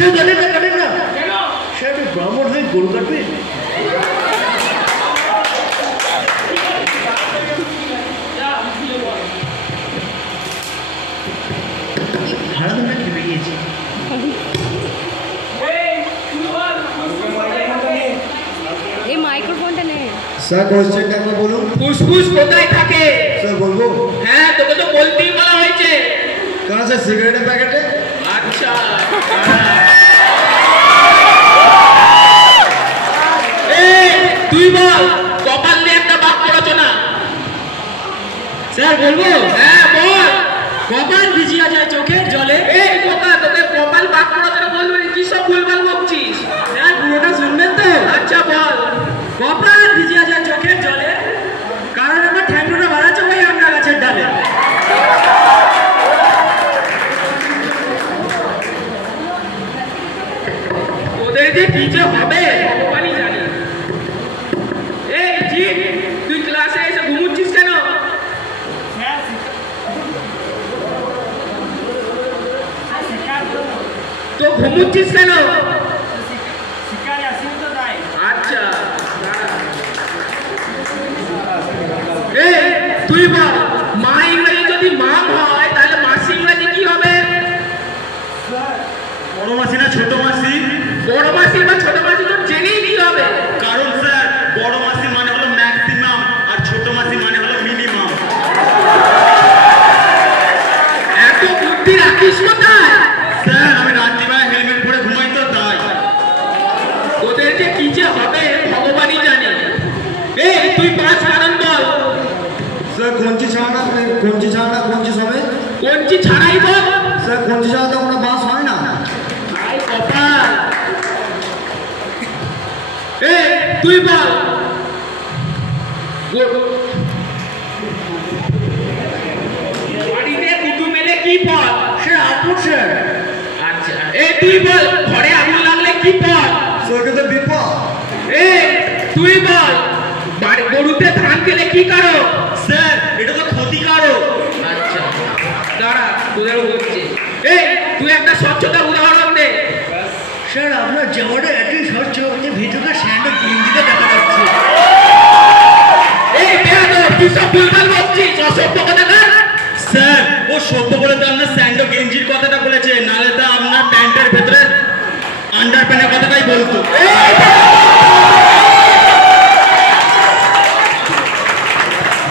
সে জানেন না সে একটা ব্রাহ্মণ হয়ে গরু কাটবে। হারাধনটা খেপে গিয়েছে। এই মাইক্রোফোনটা নে। স্যার কোশ্চেনটা একবার বলুন। ফুসফুস কোথায় থাকে? স্যার বলবো? হ্যাঁ, তোকে তো বলতেই বলা হয়েছে। কারণ স্যার সিগারেটের প্যাকেটে। আচ্ছা, তুই বল, কপাল নিয়ে একটা বাক্য রচনা। স্যার বলবো? হ্যাঁ বল। কপাল ভিজিয়া যায় চোখের জলে। এই বোকা, তোকে কপাল বাক্য রচনা বলবো, কি সব ভুলভাল বকছিস? স্যার পুরোটা শুনবেন তো? আচ্ছা বল। কপাল ভিজিয়া যায় চোখের জলে, কারণ আমার ঠ্যাংটা বাড়াচ্ছে ভাই আমরা গাছের ডালে। ওদের যে কি যে হবে ভগবানই জানে। এই জিৎ, তুই ক্লাসে এসে ঘুমুচ্ছিস কেন? তো ঘুমুচ্ছিস কেন? আচ্ছা, এই তুই বল, মা ইংরেজি যদি মাম হয় তাহলে মাসি ইংরেজি কি হবে? বড় মাসি না ছোট মাসি? বড় মাসি বা ছোট মাসি তো জেনেই কি হবে? কারণ স্যার বড় মাসি মানে হলো ম্যাক্সিমাম আর ছোট মাসি মানে হলো মিনিমাম। এত বুদ্ধি রাখিস কোথায়? স্যার আমি রাত্রিবেলা হেলমেট পরে ঘুমাই তো তাই। ওদের যে কি যে হবে ভগবানই জানে। এই তুই 5 কারণ বল। স্যার কঞ্চি ছাড়া কঞ্চি সমেত। কঞ্চি ছাড়াই বল। স্যার কঞ্চি ছাড়া তো কোনো বাস হয় না। আই কপাল। এই তুই বল। বাড়িতে কুটুম এলে কি ফল? সে আপন স্যার। আচ্ছা, এই তুই বল, ঘরে আগুন লাগলে কি ফল? স্যারকে তো বিপদ। এই তুই বল, গরুতে ধান খেলে কি কারক? স্যার এটা তো ক্ষতিকারক। আচ্ছা দাঁড়া, তোদেরও হচ্ছে। এই তুই একটা স্বচ্ছতার উদাহরণ দে। স্যার আপনার জামাটা এতই স্বচ্ছ যে ভিতরে স্যান্ডেল গেঞ্জিতে দেখা যাচ্ছে। এই বেয়াদব, তুই সব ভুলভাল বলছিস, অসভ্য কথাকার। স্যার ও সভ্য বলে তো আপনার স্যান্ডো গেঞ্জির কথাটা বলেছে, নাহলে তো আপনার প্যান্টের ভেতরে আন্ডার প্যান্টের কথাটাই বলতো। এই